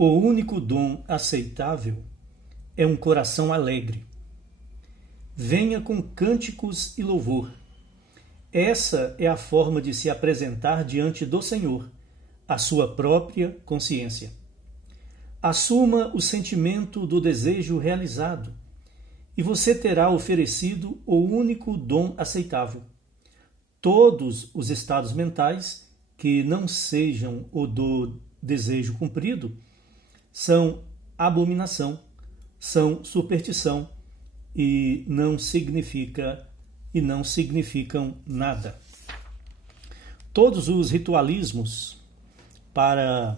O único dom aceitável é um coração alegre. Venha com cânticos e louvor. Essa é a forma de se apresentar diante do Senhor, a sua própria consciência. Assuma o sentimento do desejo realizado e você terá oferecido o único dom aceitável. Todos os estados mentais que não sejam o do desejo cumprido são abominação, são superstição e não significam nada. Todos os ritualismos para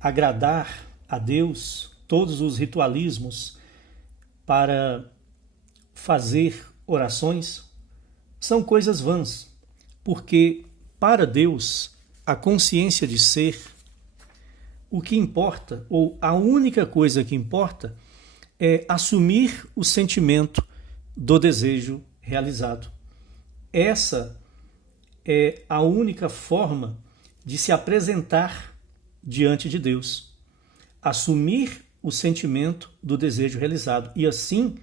agradar a Deus, todos os ritualismos para fazer orações são coisas vãs, porque para Deus a consciência de ser, o que importa, ou a única coisa que importa, é assumir o sentimento do desejo realizado. Essa é a única forma de se apresentar diante de Deus. Assumir o sentimento do desejo realizado. E assim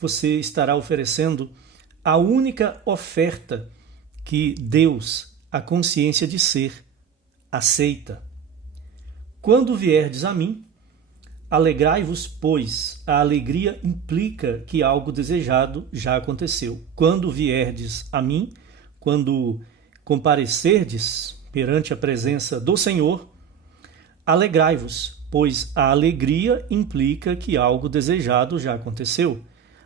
você estará oferecendo a única oferta que Deus, a consciência de ser, aceita. Quando vierdes a mim, alegrai-vos, pois a alegria implica que algo desejado já aconteceu. Quando vierdes a mim, quando comparecerdes perante a presença do Senhor, alegrai-vos, pois a alegria implica que algo desejado já aconteceu.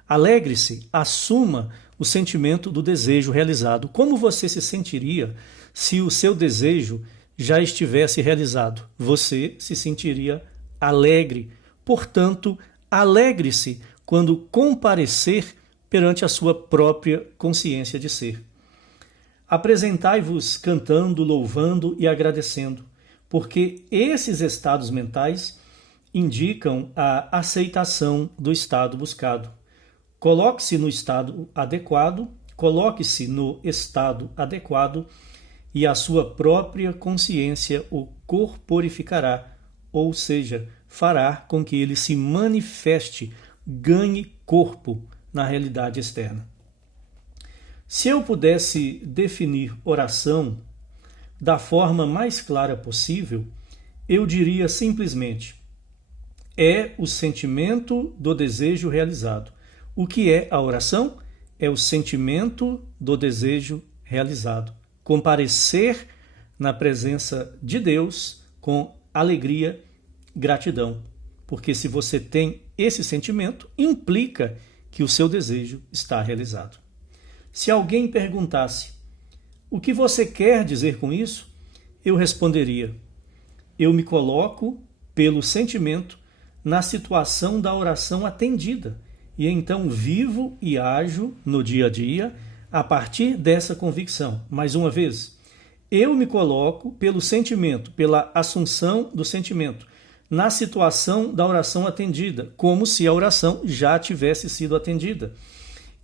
Alegre-se, assuma o sentimento do desejo realizado. Como você se sentiria se o seu desejo já estivesse realizado? Você se sentiria alegre. Portanto, alegre-se quando comparecer perante a sua própria consciência de ser. Apresentai-vos cantando, louvando e agradecendo, porque esses estados mentais indicam a aceitação do estado buscado. Coloque-se no estado adequado e a sua própria consciência o corporificará, ou seja, fará com que ele se manifeste, ganhe corpo na realidade externa. Se eu pudesse definir oração da forma mais clara possível, eu diria simplesmente: é o sentimento do desejo realizado. O que é a oração? É o sentimento do desejo realizado. Comparecer na presença de Deus com alegria, gratidão. Porque se você tem esse sentimento, implica que o seu desejo está realizado. Se alguém perguntasse: o que você quer dizer com isso? Eu responderia: eu me coloco, pelo sentimento, na situação da oração atendida, e então vivo e ajo no dia a dia a partir dessa convicção. Mais uma vez, eu me coloco pelo sentimento, pela assunção do sentimento, na situação da oração atendida, como se a oração já tivesse sido atendida.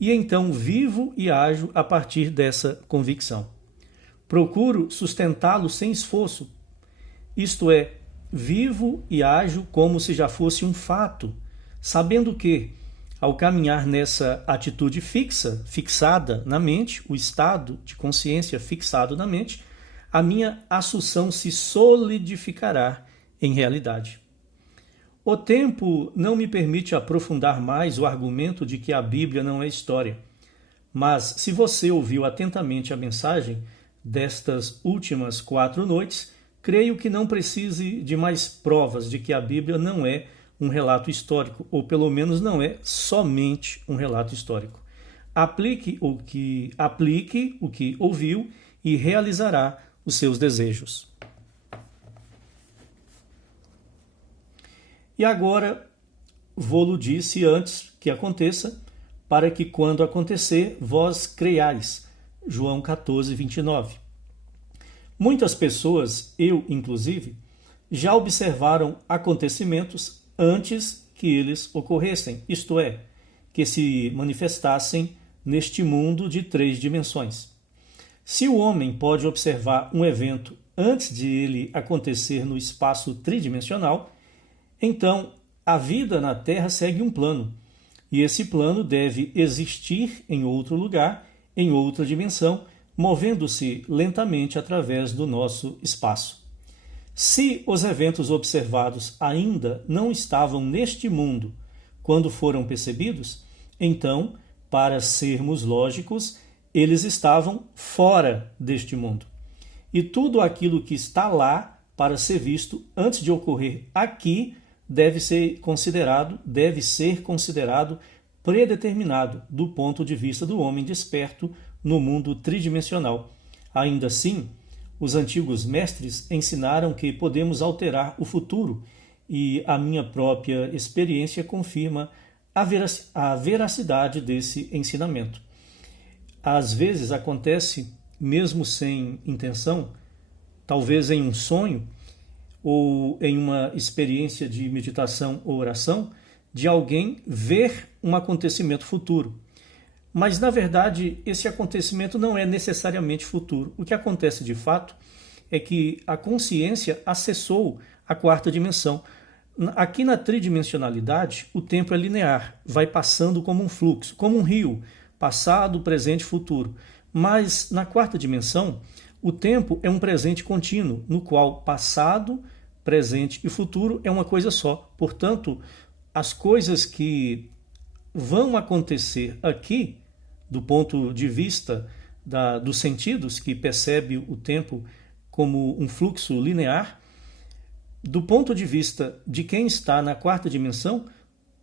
E então vivo e ajo a partir dessa convicção. Procuro sustentá-lo sem esforço, isto é, vivo e ajo como se já fosse um fato, sabendo que, ao caminhar nessa atitude fixada na mente, o estado de consciência fixado na mente, a minha assunção se solidificará em realidade. O tempo não me permite aprofundar mais o argumento de que a Bíblia não é história, mas se você ouviu atentamente a mensagem destas últimas 4 noites, creio que não precise de mais provas de que a Bíblia não é um relato histórico, ou pelo menos não é somente um relato histórico. Aplique o que ouviu e realizará os seus desejos. E agora, vou-lo disse antes que aconteça, para que quando acontecer, vós creiais. João 14, 29. Muitas pessoas, eu inclusive, já observaram acontecimentos antes que eles ocorressem, isto é, que se manifestassem neste mundo de 3 dimensões. Se o homem pode observar um evento antes de ele acontecer no espaço tridimensional, então a vida na Terra segue um plano. E esse plano deve existir em outro lugar, em outra dimensão, movendo-se lentamente através do nosso espaço. Se os eventos observados ainda não estavam neste mundo quando foram percebidos, então, para sermos lógicos, eles estavam fora deste mundo. E tudo aquilo que está lá para ser visto antes de ocorrer aqui deve ser considerado predeterminado do ponto de vista do homem desperto no mundo tridimensional. Ainda assim, os antigos mestres ensinaram que podemos alterar o futuro e a minha própria experiência confirma a veracidade desse ensinamento. Às vezes acontece, mesmo sem intenção, talvez em um sonho ou em uma experiência de meditação ou oração, de alguém ver um acontecimento futuro. Mas, na verdade, esse acontecimento não é necessariamente futuro. O que acontece de fato é que a consciência acessou a quarta dimensão. Aqui na tridimensionalidade, o tempo é linear, vai passando como um fluxo, como um rio, passado, presente e futuro. Mas, na quarta dimensão, o tempo é um presente contínuo, no qual passado, presente e futuro é uma coisa só. Portanto, as coisas que vão acontecer aqui, do ponto de vista dos sentidos, que percebe o tempo como um fluxo linear, do ponto de vista de quem está na quarta dimensão,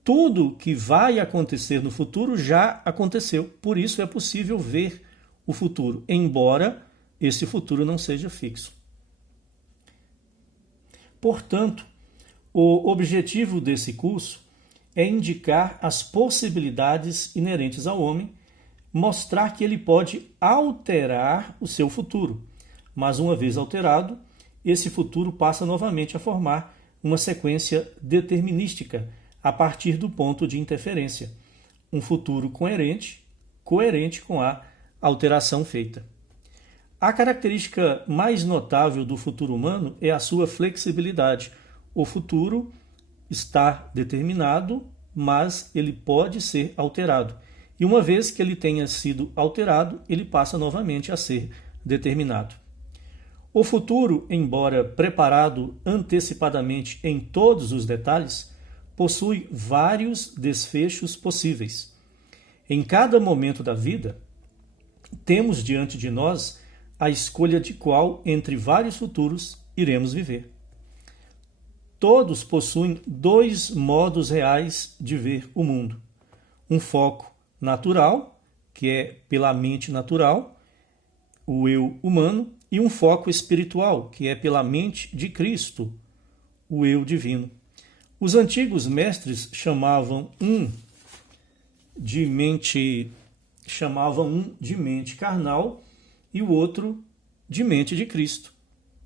tudo que vai acontecer no futuro já aconteceu. Por isso é possível ver o futuro, embora esse futuro não seja fixo. Portanto, o objetivo desse curso é indicar as possibilidades inerentes ao homem, mostrar que ele pode alterar o seu futuro. Mas uma vez alterado, esse futuro passa novamente a formar uma sequência determinística a partir do ponto de interferência. Um futuro coerente com a alteração feita. A característica mais notável do futuro humano é a sua flexibilidade. O futuro está determinado, mas ele pode ser alterado. E uma vez que ele tenha sido alterado, ele passa novamente a ser determinado. O futuro, embora preparado antecipadamente em todos os detalhes, possui vários desfechos possíveis. Em cada momento da vida, temos diante de nós a escolha de qual entre vários futuros iremos viver. Todos possuem dois modos reais de ver o mundo. Um foco natural, que é pela mente natural, o eu humano, e um foco espiritual, que é pela mente de Cristo, o eu divino. Os antigos mestres chamavam um de mente carnal e o outro de mente de Cristo,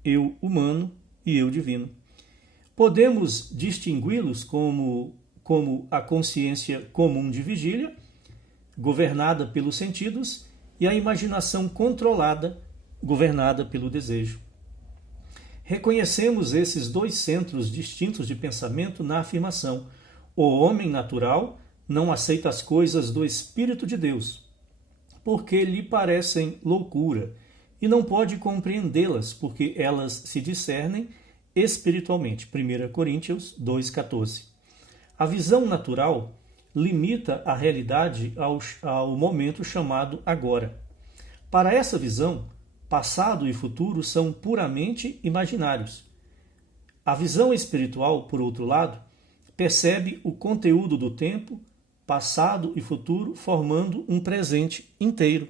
eu humano e eu divino. Podemos distingui-los como a consciência comum de vigília, governada pelos sentidos, e a imaginação controlada, governada pelo desejo. Reconhecemos esses dois centros distintos de pensamento na afirmação: o homem natural não aceita as coisas do Espírito de Deus, porque lhe parecem loucura, e não pode compreendê-las, porque elas se discernem espiritualmente. 1 Coríntios 2,14. A visão natural limita a realidade ao momento chamado agora. Para essa visão, passado e futuro são puramente imaginários. A visão espiritual, por outro lado, percebe o conteúdo do tempo, passado e futuro, formando um presente inteiro.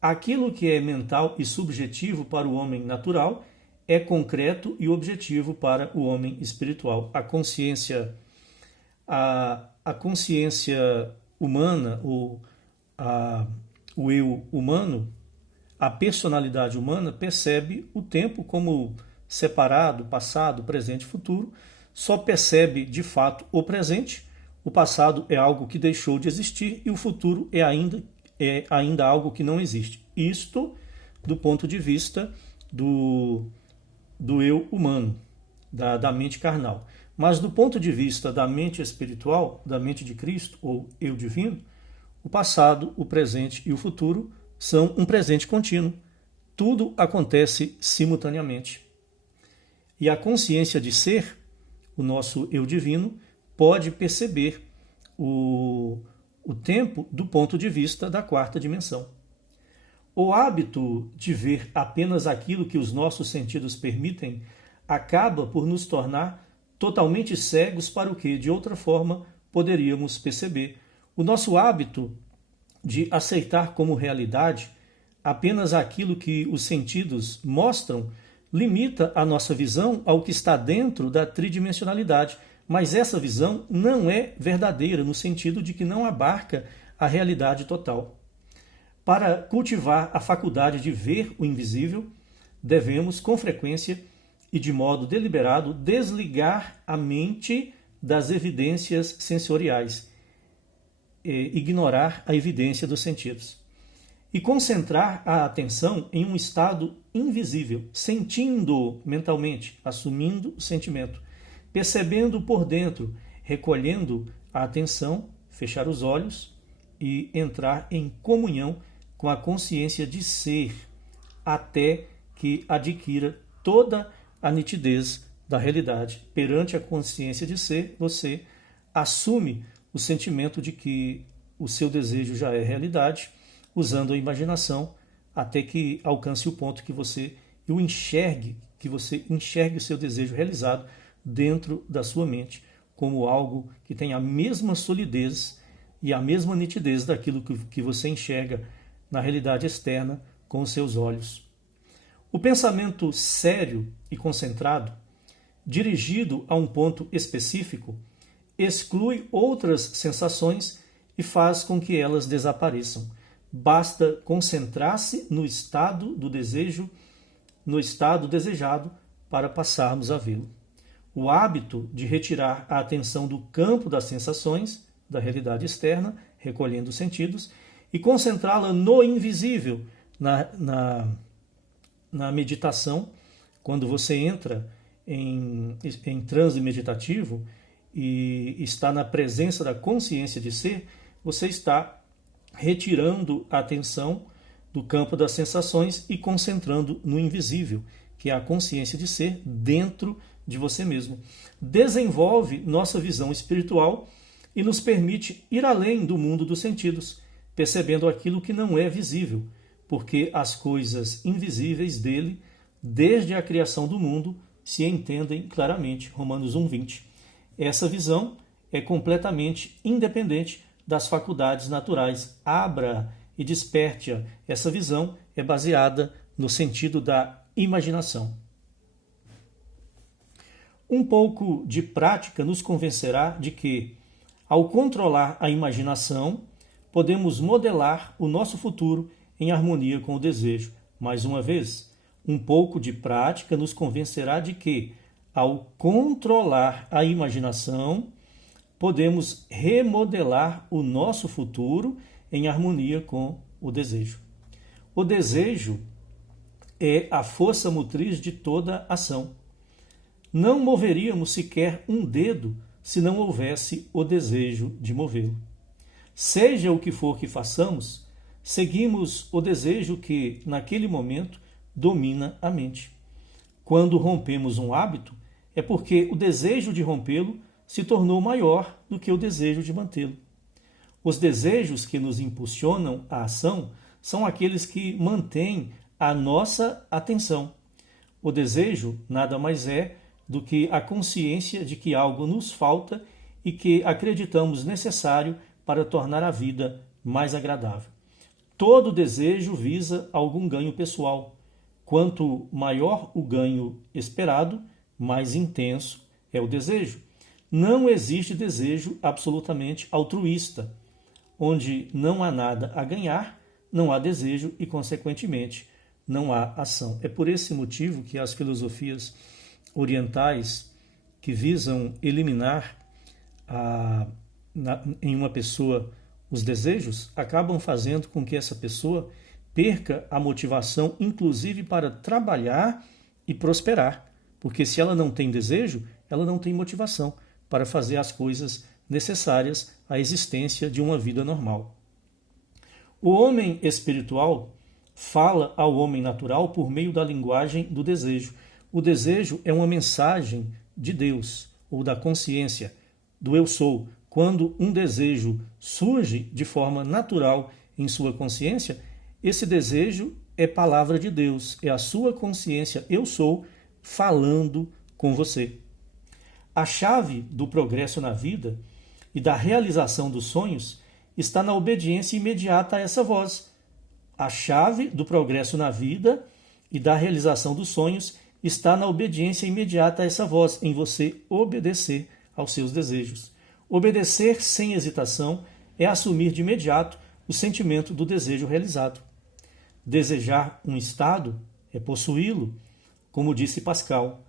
Aquilo que é mental e subjetivo para o homem natural é concreto e objetivo para o homem espiritual. A consciência humana, o eu humano, a personalidade humana percebe o tempo como separado, passado, presente e futuro, só percebe de fato o presente. O passado é algo que deixou de existir e o futuro é ainda algo que não existe. Isto do ponto de vista do eu humano, da mente carnal. Mas do ponto de vista da mente espiritual, da mente de Cristo, ou eu divino, o passado, o presente e o futuro são um presente contínuo. Tudo acontece simultaneamente. E a consciência de ser, o nosso eu divino, pode perceber o tempo do ponto de vista da quarta dimensão. O hábito de ver apenas aquilo que os nossos sentidos permitem acaba por nos tornar totalmente cegos para o que, de outra forma, poderíamos perceber. O nosso hábito de aceitar como realidade apenas aquilo que os sentidos mostram limita a nossa visão ao que está dentro da tridimensionalidade, mas essa visão não é verdadeira no sentido de que não abarca a realidade total. Para cultivar a faculdade de ver o invisível, devemos, com frequência e de modo deliberado, desligar a mente das evidências sensoriais, ignorar a evidência dos sentidos e concentrar a atenção em um estado invisível, sentindo mentalmente, assumindo o sentimento, percebendo por dentro, recolhendo a atenção, fechar os olhos e entrar em comunhão com a consciência de ser, até que adquira toda a nitidez da realidade. Perante a consciência de ser, você assume o sentimento de que o seu desejo já é realidade, usando a imaginação, até que alcance o ponto que você enxergue o seu desejo realizado dentro da sua mente, como algo que tem a mesma solidez e a mesma nitidez daquilo que você enxerga na realidade externa com os seus olhos. O pensamento sério e concentrado, dirigido a um ponto específico, exclui outras sensações e faz com que elas desapareçam. Basta concentrar-se no estado do desejo, no estado desejado, para passarmos a vê-lo. O hábito de retirar a atenção do campo das sensações, da realidade externa, recolhendo os sentidos, e concentrá-la no invisível, na meditação, quando você entra em transe meditativo e está na presença da consciência de ser, você está retirando a atenção do campo das sensações e concentrando no invisível, que é a consciência de ser dentro de você mesmo. Desenvolve nossa visão espiritual e nos permite ir além do mundo dos sentidos, percebendo aquilo que não é visível, porque as coisas invisíveis dele, desde a criação do mundo, se entendem claramente. Romanos 1:20. Essa visão é completamente independente das faculdades naturais. Abra e desperte-a. Essa visão é baseada no sentido da imaginação. Um pouco de prática nos convencerá de que, ao controlar a imaginação, podemos modelar o nosso futuro em harmonia com o desejo. Mais uma vez, um pouco de prática nos convencerá de que, ao controlar a imaginação, podemos remodelar o nosso futuro em harmonia com o desejo. O desejo é a força motriz de toda ação. Não moveríamos sequer um dedo se não houvesse o desejo de movê-lo. Seja o que for que façamos, seguimos o desejo que, naquele momento, domina a mente. Quando rompemos um hábito, é porque o desejo de rompê-lo se tornou maior do que o desejo de mantê-lo. Os desejos que nos impulsionam à ação são aqueles que mantêm a nossa atenção. O desejo nada mais é do que a consciência de que algo nos falta e que acreditamos necessário para tornar a vida mais agradável. Todo desejo visa algum ganho pessoal. Quanto maior o ganho esperado, mais intenso é o desejo. Não existe desejo absolutamente altruísta. Onde não há nada a ganhar, não há desejo e, consequentemente, não há ação. É por esse motivo que as filosofias orientais que visam eliminar em uma pessoa os desejos acabam fazendo com que essa pessoa perca a motivação, inclusive para trabalhar e prosperar. porque se ela não tem desejo, ela não tem motivação para fazer as coisas necessárias à existência de uma vida normal. O homem espiritual fala ao homem natural por meio da linguagem do desejo. O desejo é uma mensagem de Deus, ou da consciência, do eu sou. Quando um desejo surge de forma natural em sua consciência, esse desejo é palavra de Deus, é a sua consciência, eu sou, falando com você. A chave do progresso na vida e da realização dos sonhos está na obediência imediata a essa voz. A chave do progresso na vida e da realização dos sonhos está na obediência imediata a essa voz, em você obedecer aos seus desejos. Obedecer sem hesitação é assumir de imediato o sentimento do desejo realizado. Desejar um estado é possuí-lo, como disse Pascal.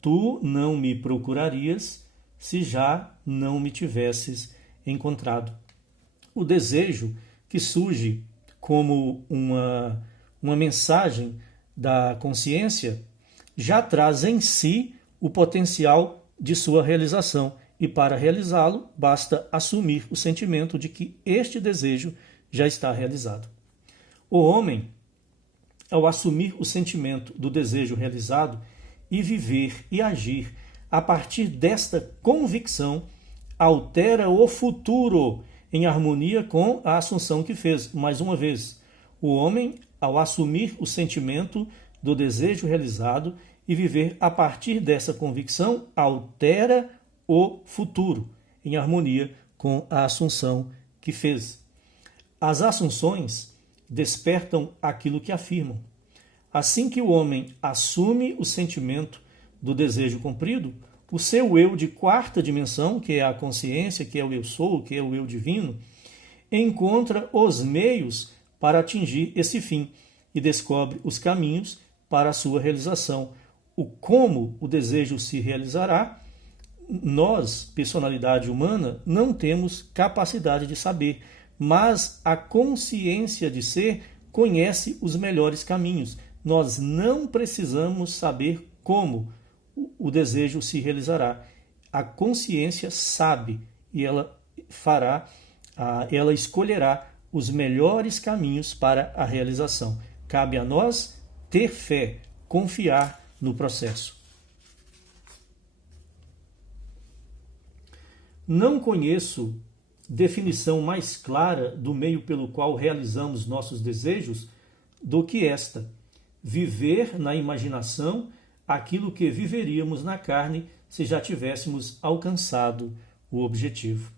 Tu não me procurarias se já não me tivesses encontrado. O desejo que surge como uma mensagem da consciência já traz em si o potencial de sua realização, e para realizá-lo basta assumir o sentimento de que este desejo já está realizado. O homem, ao assumir o sentimento do desejo realizado e viver e agir a partir desta convicção, altera o futuro em harmonia com a assunção que fez. Mais uma vez, o homem, ao assumir o sentimento do desejo realizado e viver a partir dessa convicção, altera o futuro em harmonia com a assunção que fez. As assunções despertam aquilo que afirmam. Assim que o homem assume o sentimento do desejo cumprido, o seu eu de quarta dimensão, que é a consciência, que é o eu sou, que é o eu divino, encontra os meios para atingir esse fim e descobre os caminhos para a sua realização. O como o desejo se realizará, nós, personalidade humana, não temos capacidade de saber, mas a consciência de ser conhece os melhores caminhos. Nós não precisamos saber como o desejo se realizará. A consciência sabe e ela ela escolherá os melhores caminhos para a realização. Cabe a nós ter fé, confiar no processo. Não conheço definição mais clara do meio pelo qual realizamos nossos desejos do que esta: viver na imaginação aquilo que viveríamos na carne se já tivéssemos alcançado o objetivo.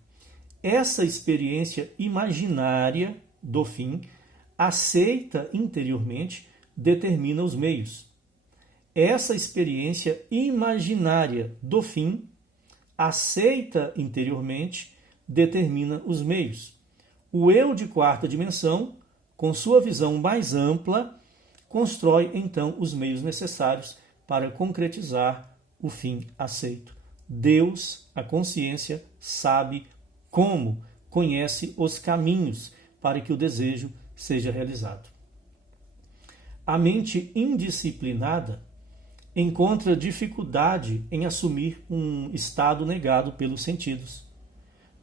Essa experiência imaginária do fim, aceita interiormente, determina os meios. Essa experiência imaginária do fim, aceita interiormente, determina os meios. O eu de quarta dimensão, com sua visão mais ampla, constrói então os meios necessários para concretizar o fim aceito. Deus, a consciência, sabe como, conhece os caminhos para que o desejo seja realizado. A mente indisciplinada encontra dificuldade em assumir um estado negado pelos sentidos.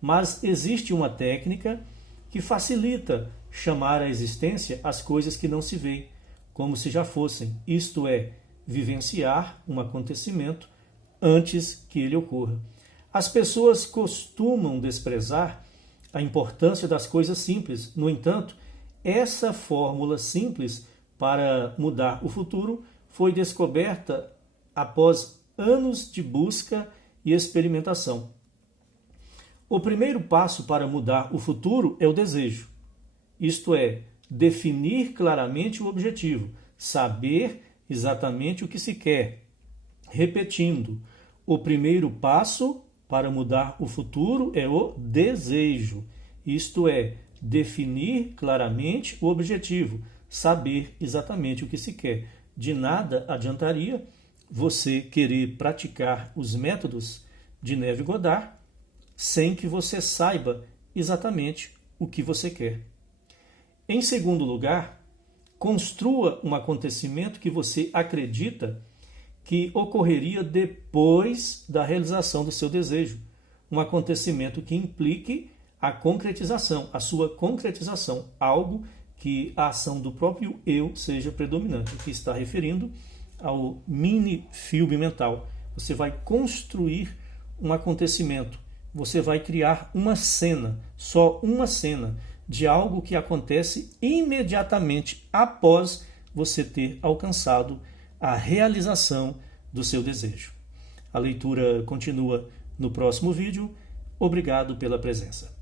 Mas existe uma técnica que facilita chamar à existência as coisas que não se veem, como se já fossem, isto é, vivenciar um acontecimento antes que ele ocorra. As pessoas costumam desprezar a importância das coisas simples. No entanto, essa fórmula simples para mudar o futuro foi descoberta após anos de busca e experimentação. O primeiro passo para mudar o futuro é o desejo. Isto é, definir claramente o objetivo, saber exatamente o que se quer. Repetindo, o primeiro passo para mudar o futuro é o desejo. Isto é, definir claramente o objetivo, saber exatamente o que se quer. De nada adiantaria você querer praticar os métodos de Neville Goddard sem que você saiba exatamente o que você quer. Em segundo lugar, construa um acontecimento que você acredita que ocorreria depois da realização do seu desejo. Um acontecimento que implique a concretização, a sua concretização, algo que a ação do próprio eu seja predominante, o que está referindo ao mini-filme mental. Você vai construir um acontecimento, você vai criar uma cena, só uma cena, de algo que acontece imediatamente após você ter alcançado a realização do seu desejo. A leitura continua no próximo vídeo. Obrigado pela presença.